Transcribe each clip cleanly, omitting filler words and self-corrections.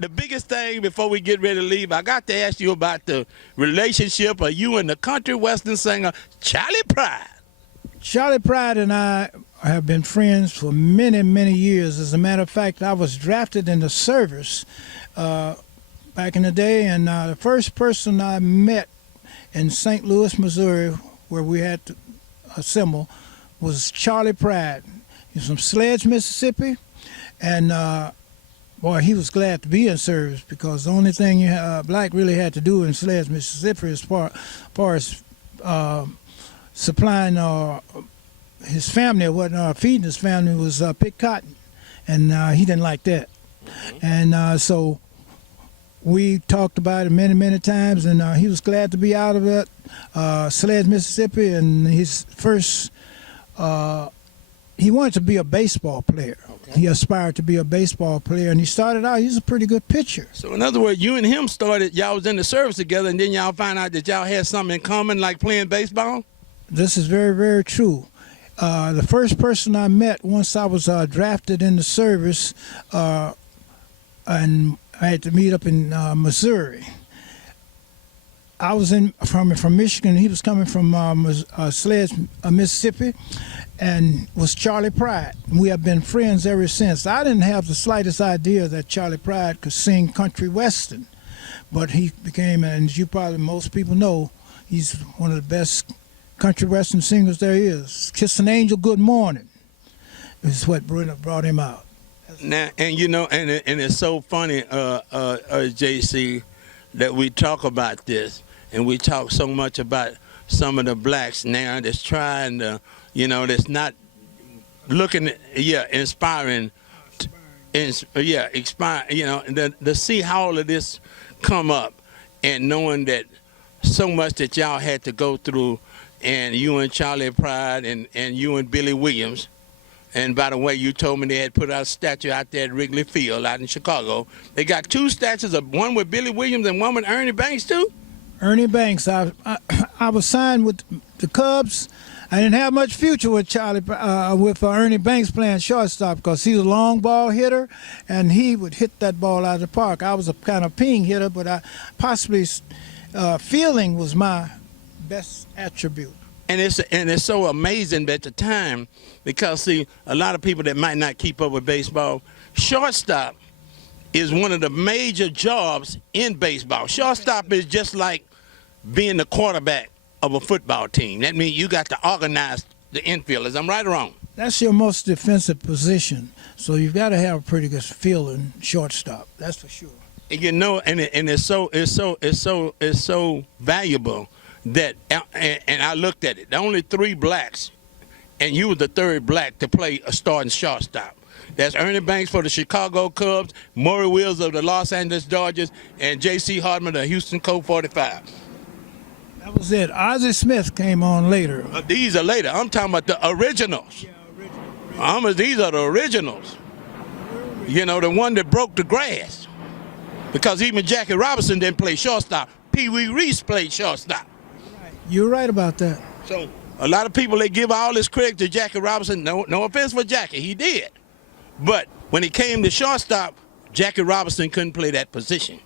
the biggest thing before we get ready to leave, I got to ask you about the relationship of you and the country western singer Charlie Pride. Charlie Pride and I have been friends for many, many years. As a matter of fact, I was drafted in the service back in the day, and the first person I met in St. Louis, Missouri, where we had to assemble, was Charlie Pride. He's from Sledge, Mississippi, and boy, he was glad to be in service because the only thing black really had to do in Sledge, Mississippi, as far as supplying his family or whatnot, feeding his family, was pick cotton, and he didn't like that. And so we talked about it many, many times, and he was glad to be out of it. Sledge, Mississippi, and his first, he wanted to be a baseball player. He aspired to be a baseball player, and he started out, he's a pretty good pitcher. So in other words, you and him started, y'all was in the service together, and then y'all found out that y'all had something in common, like playing baseball? This is very, very true. The first person I met once I was drafted in the service, and I had to meet up in Missouri. I was from Michigan. He was coming from Sledge, Mississippi, and was Charlie Pride. We have been friends ever since. I didn't have the slightest idea that Charlie Pride could sing country western, but he became, and as you probably most people know, he's one of the best country western singers there is. Kiss an Angel Good Morning is what brought him out. Now, and you know, and it's so funny, JC, that we talk about this, and we talk so much about some of the blacks now that's trying to, you know, that's not looking at, inspiring, you know, to see how all of this come up, and knowing that so much that y'all had to go through, and you and Charlie Pride and you and Billy Williams. And by the way, you told me they had put out a statue out there at Wrigley Field out in Chicago. They got two statues, one with Billy Williams and one with Ernie Banks too? Ernie Banks. I was signed with the Cubs. I didn't have much future with Ernie Banks playing shortstop because he's a long ball hitter, and he would hit that ball out of the park. I was a kind of ping hitter, but possibly fielding was my best attribute. And it's so amazing at the time because, see, a lot of people that might not keep up with baseball, shortstop is one of the major jobs in baseball. Shortstop is just like being the quarterback of a football team. That means you got to organize the infielders. I'm right or wrong? That's your most defensive position, so you've got to have a pretty good fielding shortstop. That's for sure. And you know, and it's so valuable. That and I looked at it. The only three blacks, and you were the third black to play a starting shortstop. That's Ernie Banks for the Chicago Cubs, Maury Wills of the Los Angeles Dodgers, and J.C. Hartman of the Houston Colt 45. That was it. Ozzie Smith came on later. These are later. I'm talking about the originals. Yeah, original. These are the originals. You know, the one that broke the grass. Because even Jackie Robinson didn't play shortstop. Pee Wee Reese played shortstop. You're right about that. So a lot of people, they give all this credit to Jackie Robinson. No offense for Jackie, he did. But when it came to shortstop, Jackie Robinson couldn't play that position.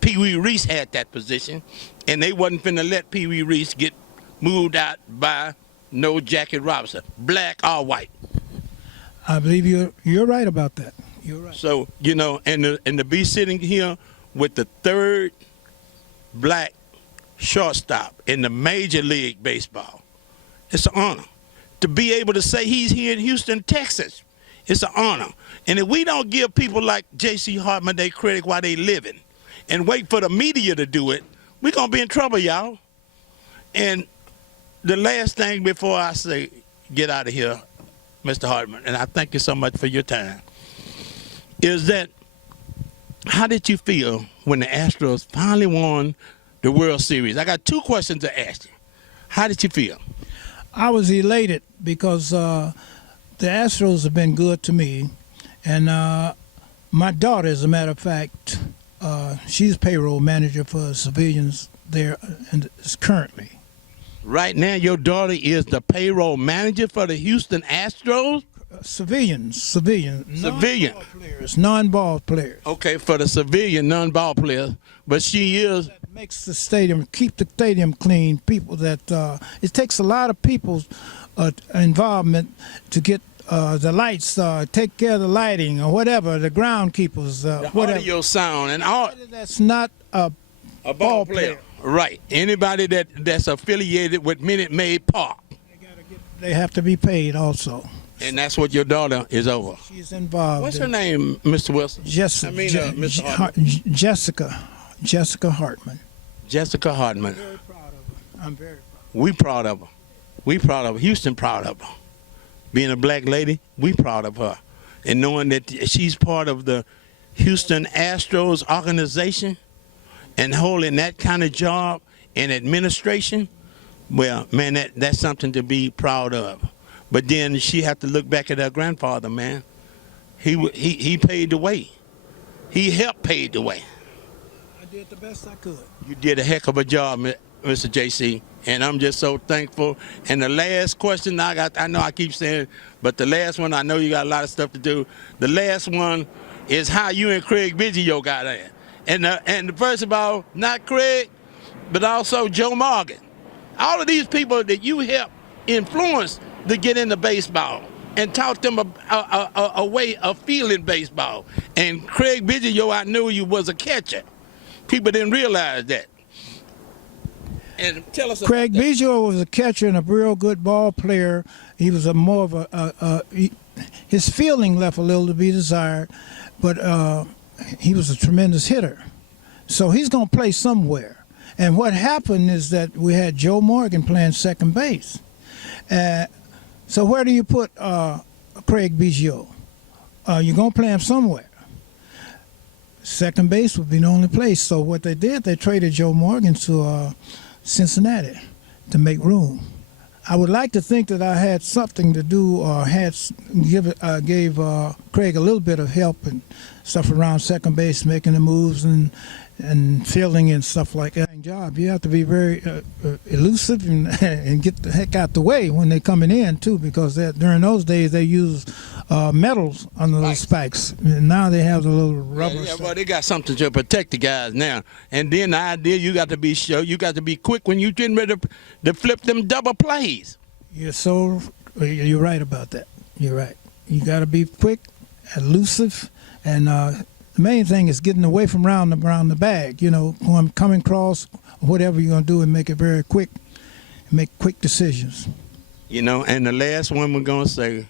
Pee Wee Reese had that position, and they wasn't finna let Pee Wee Reese get moved out by no Jackie Robinson, black or white. I believe you're right about that. You're right. So, you know, and to be sitting here with the third black shortstop in the Major League Baseball, it's an honor. To be able to say he's here in Houston, Texas, it's an honor. And if we don't give people like J.C. Hartman their credit while they living and wait for the media to do it, we're going to be in trouble, y'all. And the last thing before I say get out of here, Mr. Hartman, and I thank you so much for your time, is that how did you feel when the Astros finally won the World Series? I got two questions to ask you. How did you feel? I was elated because the Astros have been good to me. And my daughter, as a matter of fact, she's payroll manager for civilians there and currently. Right now, your daughter is the payroll manager for the Houston Astros? Civilians, Civilian. non-ball players. Okay, for the civilian non-ball players, but she is. That makes the stadium, keep the stadium clean. People that it takes a lot of people's involvement to get the lights, take care of the lighting or whatever, the groundkeepers, The whatever. audio, sound, and all. That's not a Ball player. Right. Anybody that's affiliated with Minute Maid Park. They have to be paid also. And that's what your daughter is over. She's involved. What's her name, Mr. Wilson? Mr. Hartman. Jessica Hartman. Jessica Hartman. Very proud of her. I'm very proud. We proud of her. We proud of her. Houston proud of her. Being a black lady, we proud of her. And knowing that she's part of the Houston Astros organization and holding that kind of job in administration, well, man, that's something to be proud of. But then she had to look back at her grandfather, man. He paid the way. He helped pay the way. I did the best I could. You did a heck of a job, Mr. JC, and I'm just so thankful. And the last question I know I keep saying, but the last one, I know you got a lot of stuff to do. The last one is how you and Craig Biggio got in. And first of all, not Craig, but also Joe Morgan. All of these people that you helped influence to get into baseball and taught them a way of feeling baseball. And Craig Biggio, I knew you was a catcher. People didn't realize that. And tell us about Craig that. Biggio was a catcher and a real good ball player. He was more of his fielding left a little to be desired, but he was a tremendous hitter. So he's going to play somewhere. And what happened is that we had Joe Morgan playing second base. So where do you put Craig Biggio? You're going to play him somewhere. Second base would be the only place. So what they did, they traded Joe Morgan to Cincinnati to make room. I would like to think that I had something to do or gave Craig a little bit of help and stuff around second base, making the moves and fielding and stuff like that. Job, you have to be very elusive and get the heck out the way when they're coming in too, because during those days they used metals on those spikes. And now they have the little rubber. Yeah, stuff. well, they got something to protect the guys now. And then the idea, you got to be quick when you're getting ready to flip them double plays. You're right about that. You're right. You got to be quick, elusive, and the main thing is getting away from around the bag, coming across, whatever you're going to do, and make it very quick, make quick decisions. And the last one we're going to say,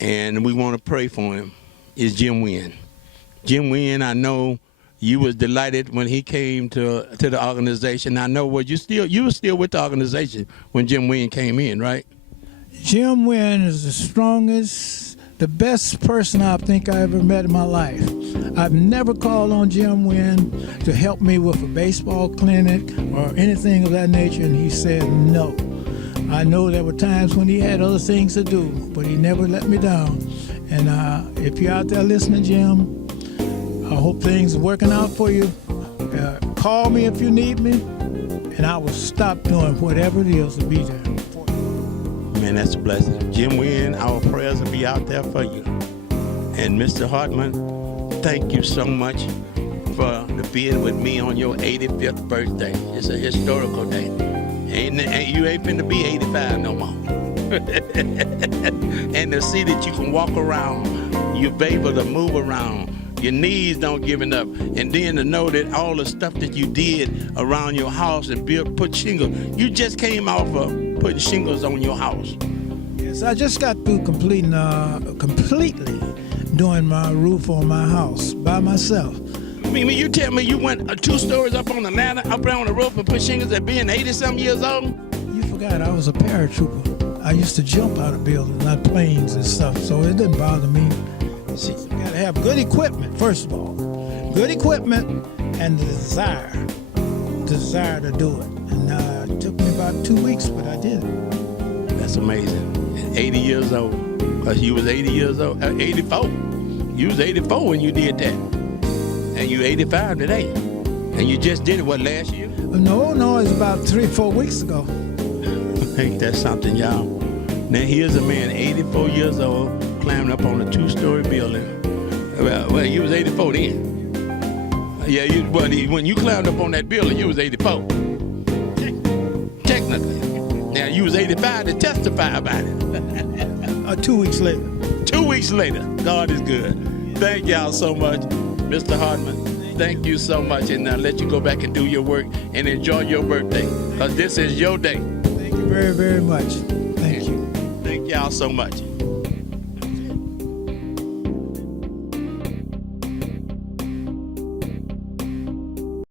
and we want to pray for him, is Jim Wynn. Jim Wynn, I know you was delighted when he came to the organization. I know, you were still with the organization when Jim Wynn came in, right? Jim Wynn is the strongest, the best person I think I ever met in my life. I've never called on Jim Wynn to help me with a baseball clinic or anything of that nature, and he said no. I know there were times when he had other things to do, but he never let me down. And if you're out there listening, Jim, I hope things are working out for you. Call me if you need me, and I will stop doing whatever it is to be there. Man, that's a blessing. Jim Wynn, our prayers will be out there for you. And Mr. Hartman, thank you so much for being with me on your 85th birthday. It's a historical day. You ain't finna be 85 no more. And to see that you can walk around, you're able to move around, your knees don't giving up, and then to know that all the stuff that you did around your house and put shingles, you just came off of putting shingles on your house. Yes, I just got through completely doing my roof on my house by myself. I mean, when you tell me you went 2 stories up on the ladder, up there on the roof and put shingles at being 80-something years old? You forgot I was a paratrooper. I used to jump out of buildings, not planes and stuff, so it didn't bother me. See, you gotta have good equipment, first of all. Good equipment and the desire to do it. And it took me about 2 weeks, but I did it. That's amazing. At 80 years old, because you was 80 years old, 84. You was 84 when you did that. And you 85 today. And you just did it, what, last year? No, it's about 3 or 4 weeks ago. Ain't that something, y'all? Now here's a man, 84 years old, climbing up on a 2-story building. Well, he was 84 then. Yeah, when you climbed up on that building, you was 84. Technically. Now you was 85 to testify about it. 2 weeks later. 2 weeks later. God is good. Thank y'all so much, Mr. Hartman. Thank you so much, and now let you go back and do your work and enjoy your birthday, because this is your day. Thank you very, very much. Thank you. Thank y'all so much.